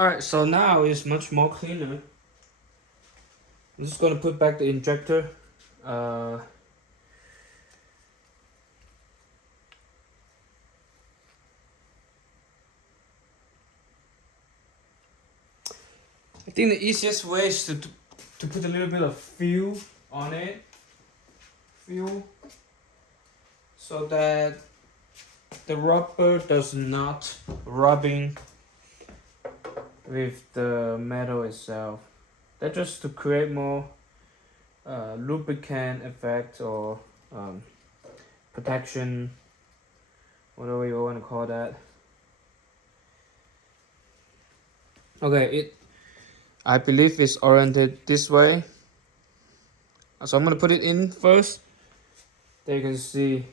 Alright, so now it's much more cleaner. I'm just gonna put back the injector. I think the easiest way is to put a little bit of fuel on it. Fuel. So that the rubber does not rubbing with the metal itself. That's just to create more lubricant effect or protection, whatever you want to call that. Okay, I believe it's oriented this way. So I'm gonna put it in first. There you can see.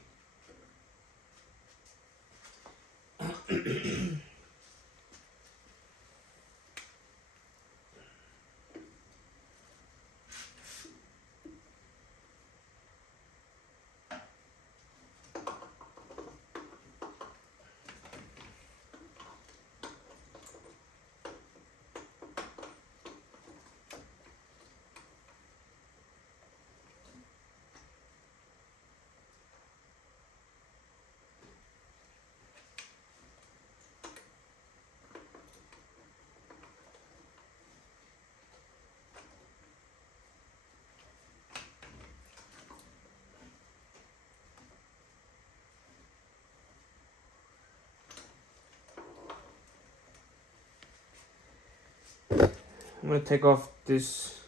I'm gonna take off this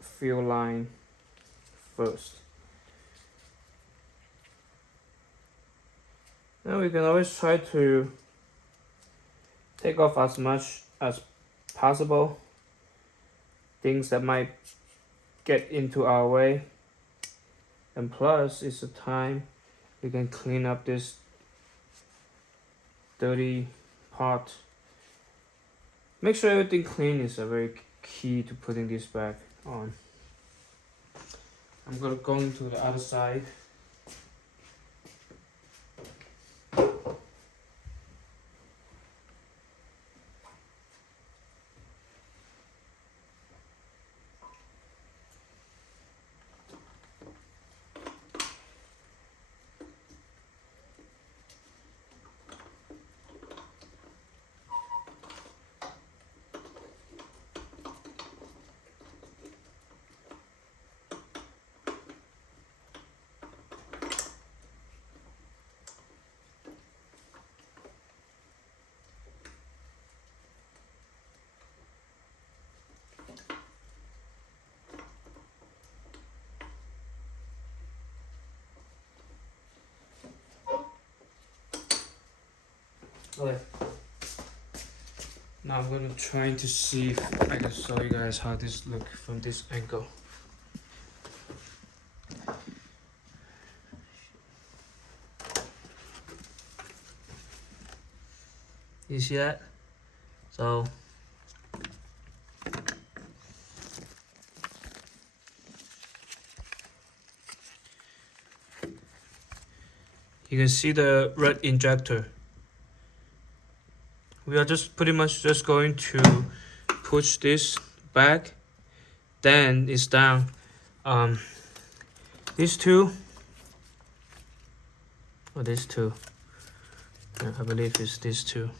fuel line first. Now we can always try to take off as much as possible things that might get into our way, and plus it's a time we can clean up this dirty part. Make sure everything clean is a very key to putting this back on. I'm gonna go into the other side. Okay. Now I'm gonna try to see if I can show you guys how this look from this angle. You see that? So you can see the red injector. We are just pretty much just going to push this back, then it's down. These two, or these two, yeah, I believe it's these two.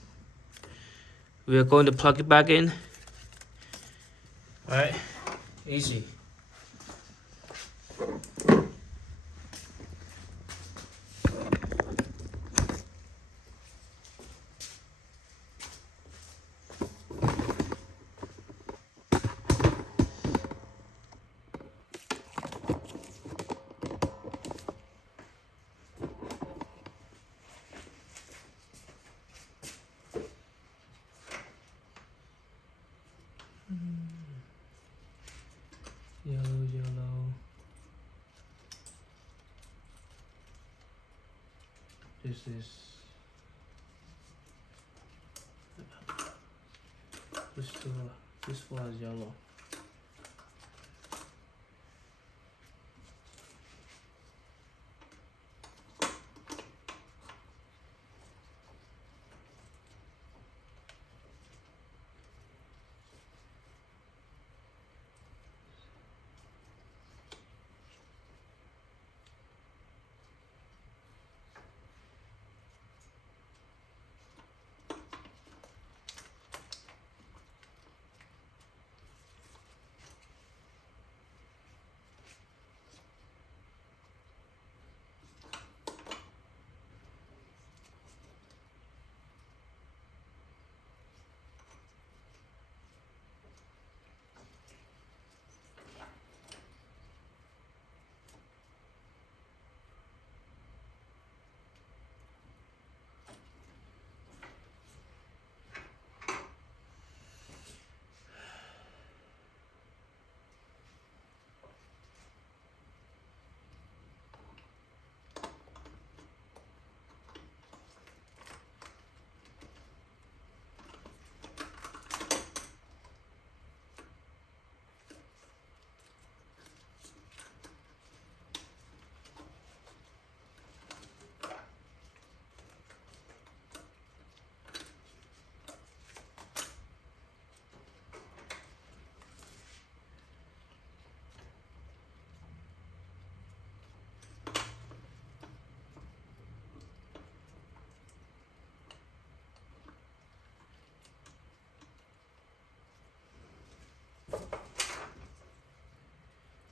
We are going to plug it back in. Alright, easy. Yellow. This one is yellow.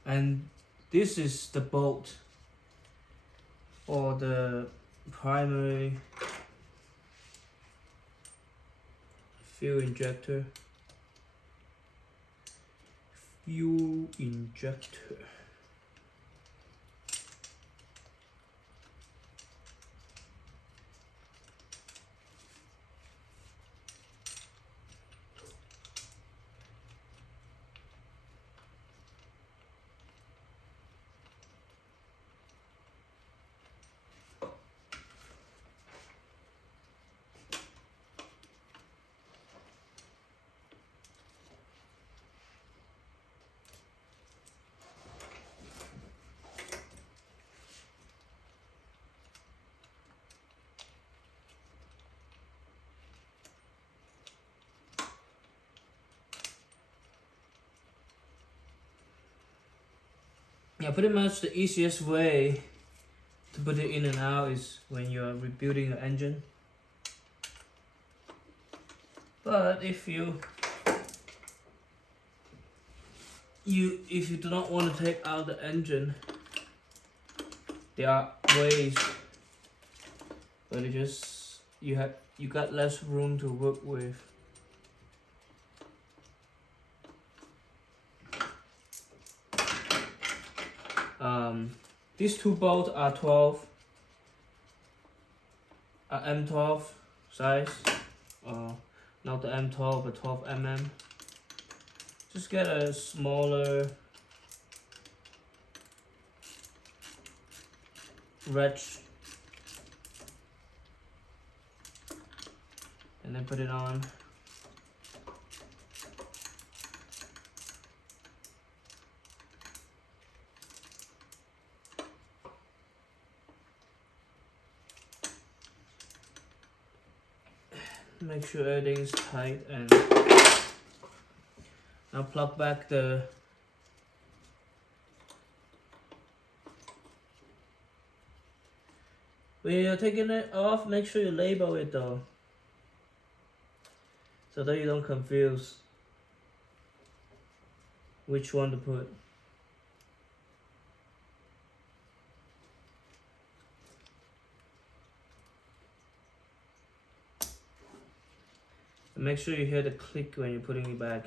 And this is the bolt for the primary fuel injector. Fuel injector. Yeah, pretty much the easiest way to put it in and out is when you're rebuilding the engine. But if you do not want to take out the engine, there are ways, but you got less room to work with. These two bolts are M12 size, not the M12 but 12 mm. Just get a smaller wrench and then put it on. Make sure everything's tight, and now plug back the when you're taking it off, make sure you label it though, so that you don't confuse which one to put. And make sure you hear the click when you're putting it back.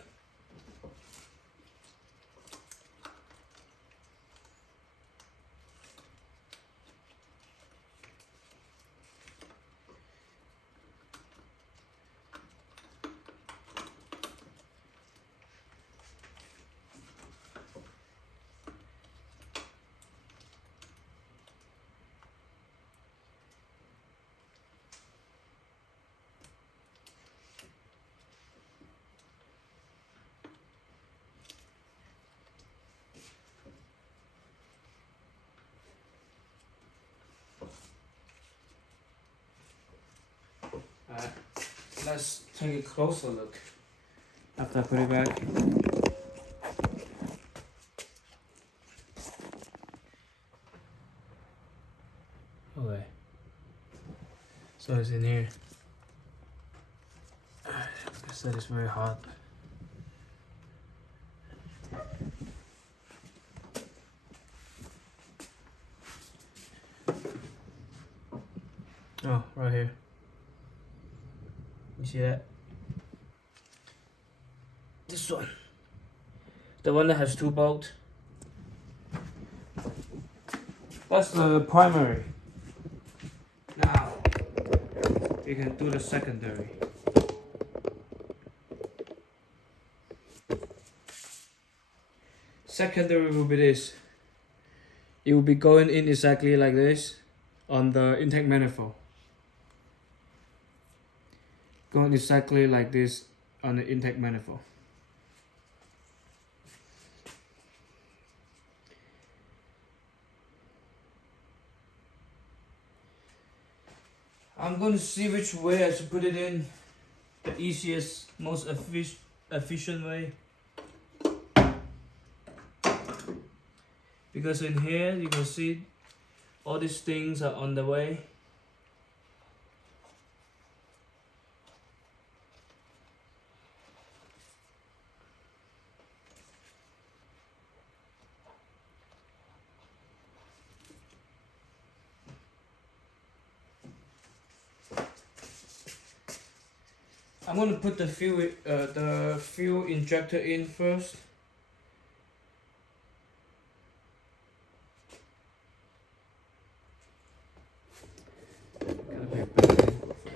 Alright, let's take a closer look after I put it back. Okay, so it's in here. Like I said, it's very hot. Oh, right here. You see that? This one. The one that has two bolts. That's the primary. Now, you can do the secondary. Secondary will be this. It will be going in exactly like this on the intake manifold. Going exactly like this on the intake manifold. I'm going to see which way I should put it in. The easiest, most efficient way. Because in here you can see all these things are on the way. I'm gonna put the fuel injector in first. Gotta be a better angle for that.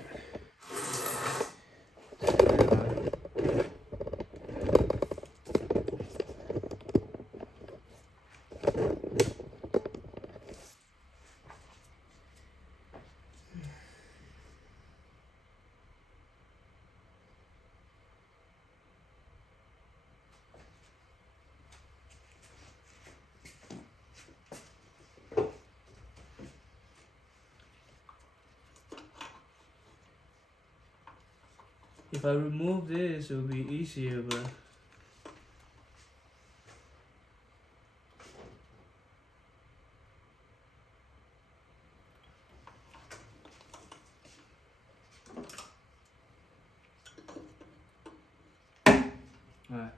If I remove this, it will be easier, but alright.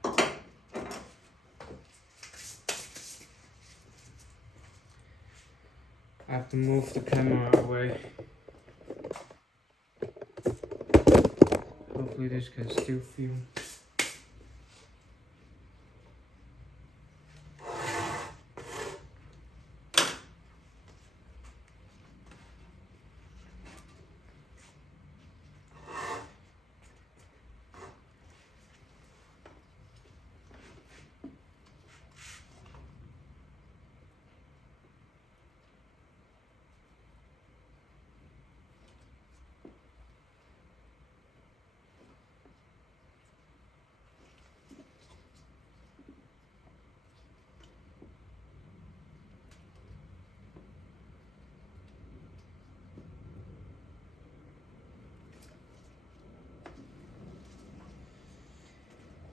I have to move the camera away. Hopefully this can still film.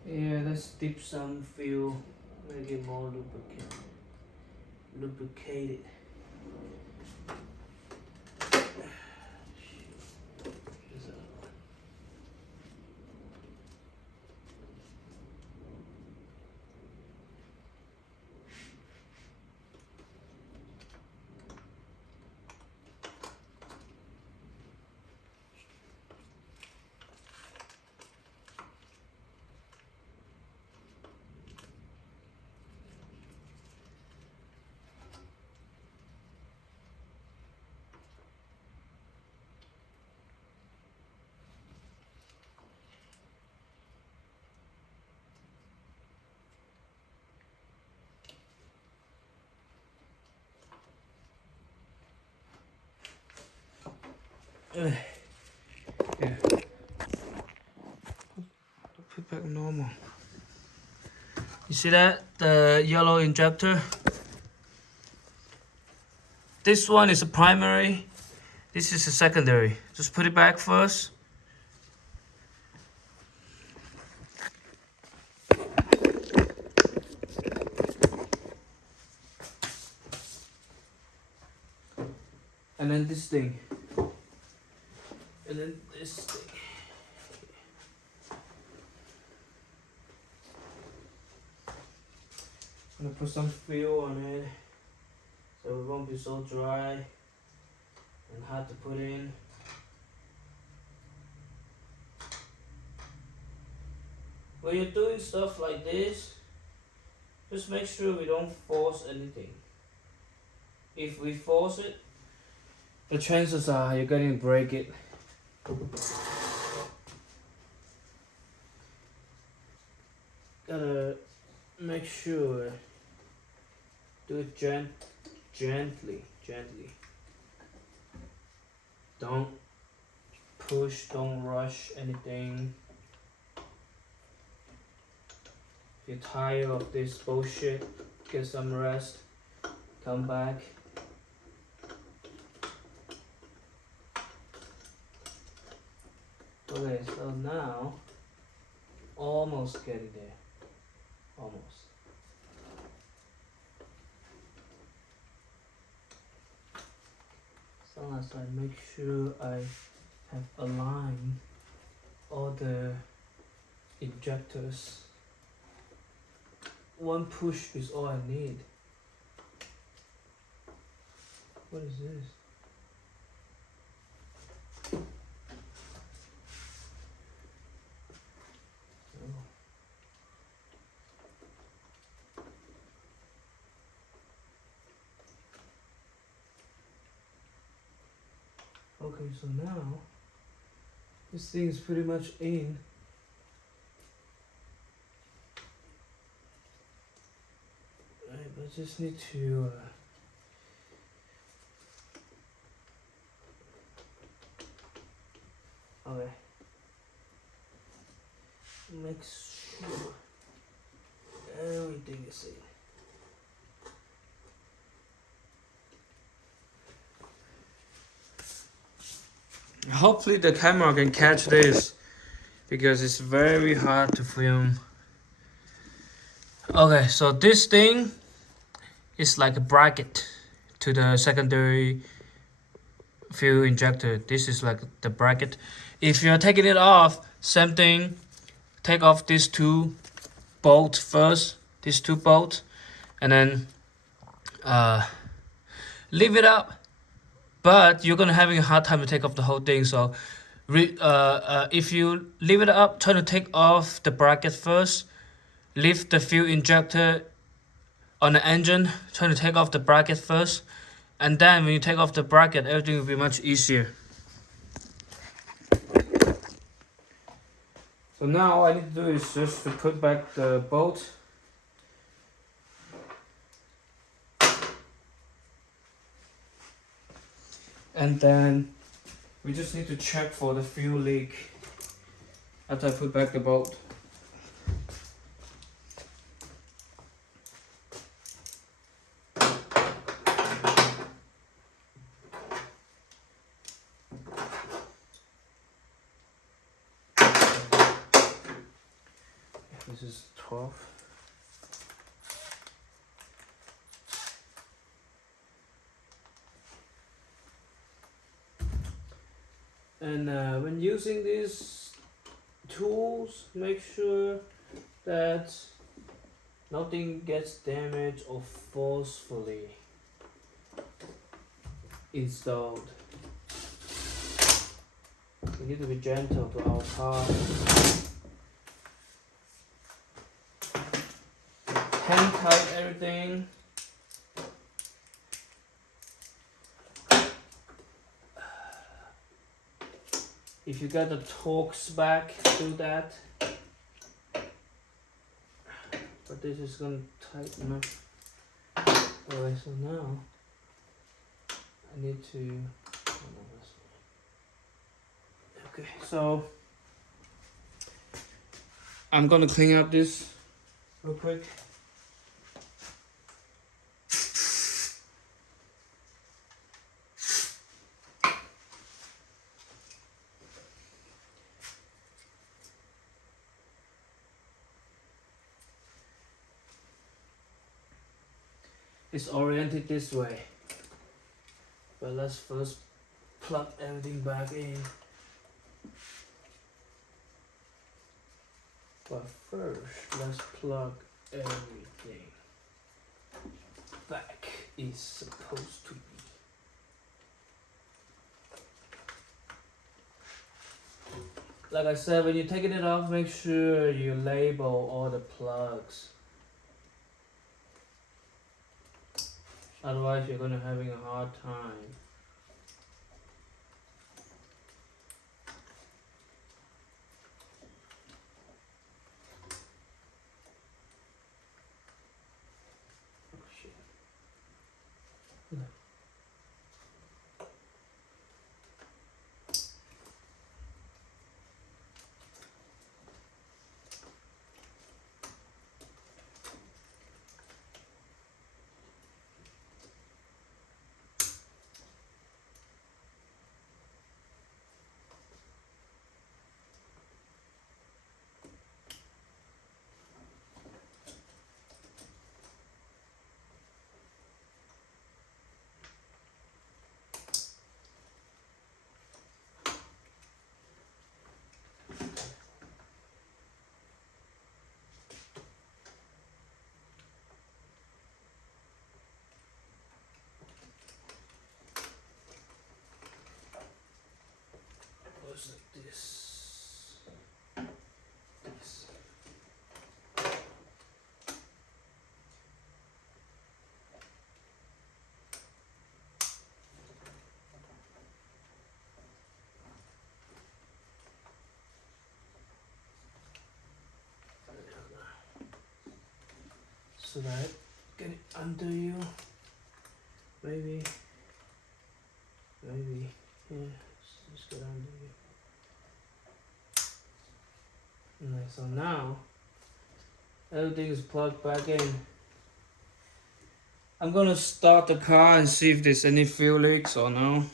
Yeah, let's dip some fuel, make it more lubricated. Yeah. Put back normal. You see that? The yellow injector? This one is a primary. This is a secondary. Just put it back first. And then this thing. And then this thing. I'm gonna put some fuel on it so it won't be so dry and hard to put in. When you're doing stuff like this, just make sure we don't force anything. If we force it, the chances are you're going to break it. Gotta make sure, do it gently. Don't push, don't rush anything. If you're tired of this bullshit, get some rest, come back. Okay, so now, almost getting there, almost. So as I make sure I have aligned all the injectors. One push is all I need. What is this? Okay, so now this thing is pretty much in. Right, but I just need to okay. Make sure everything is in. Hopefully the camera can catch this because it's very hard to film. Okay, so this thing is like a bracket to the secondary fuel injector. This is like the bracket. If you're taking it off, same thing. Take off these two bolts first, these two bolts, and then leave it up. But you're gonna having a hard time to take off the whole thing. So, if you leave it up, try to take off the bracket first. Leave the fuel injector on the engine. Try to take off the bracket first, and then when you take off the bracket, everything will be much easier. So now all I need to do is just to put back the bolt. And then we just need to check for the fuel leak after I put back the bolt. This is 12. And when using these tools, make sure that nothing gets damaged or forcefully installed. We need to be gentle to our car. Hang tight everything. If you got the Torx back, do that. But this is gonna tighten up. Alright, so now I need to. Okay, so I'm gonna clean up this real quick. It's oriented this way, but let's first plug everything back in. But first, let's plug everything back is supposed to be. Like I said, when you're taking it off, make sure you label all the plugs. Otherwise, you're gonna having a hard time. Oh shit. No. so that I get it under you. Maybe. Yeah, just get under you. Alright, so now everything is plugged back in. I'm gonna start the car and see if there's any fuel leaks or no.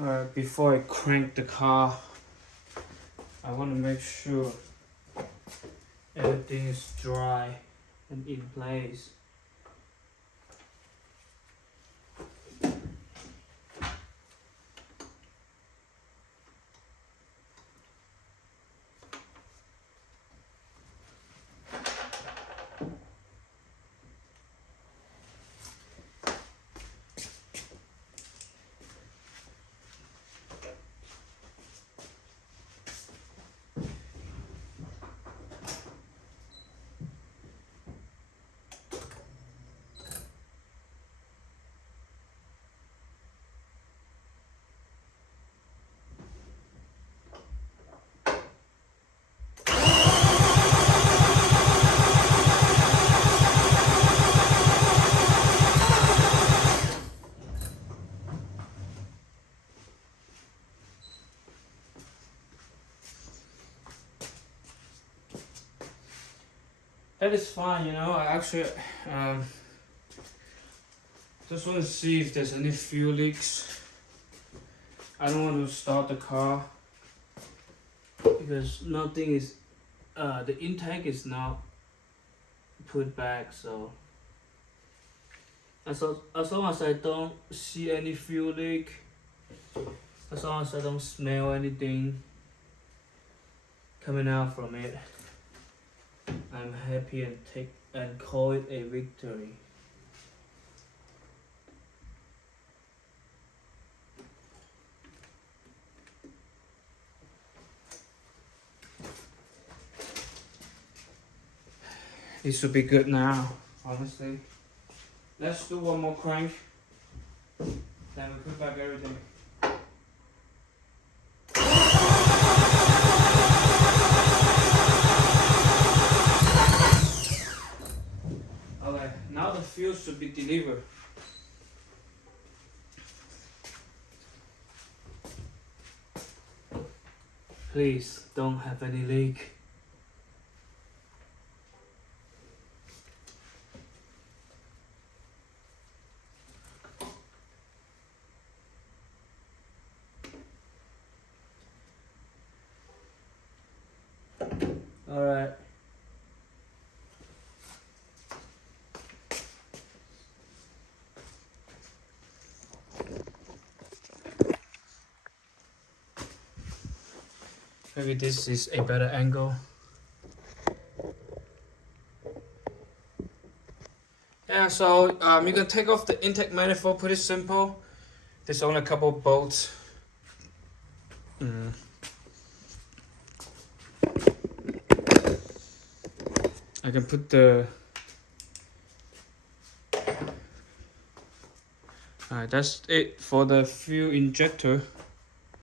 Alright, before I crank the car, I want to make sure everything is dry and in place. That is fine, you know. I actually just want to see if there's any fuel leaks. I don't want to start the car because nothing is, the intake is not put back. So as long as I don't see any fuel leak, as long as I don't smell anything coming out from it, I'm happy and call it a victory. It should be good now, honestly. Let's do one more crank, then we put back everything. Okay, now the fuel should be delivered. Please don't have any leak. Alright. Maybe this is a better angle. Yeah, so you can take off the intake manifold, pretty simple. There's only a couple bolts. I can put the... Alright, that's it for the fuel injector.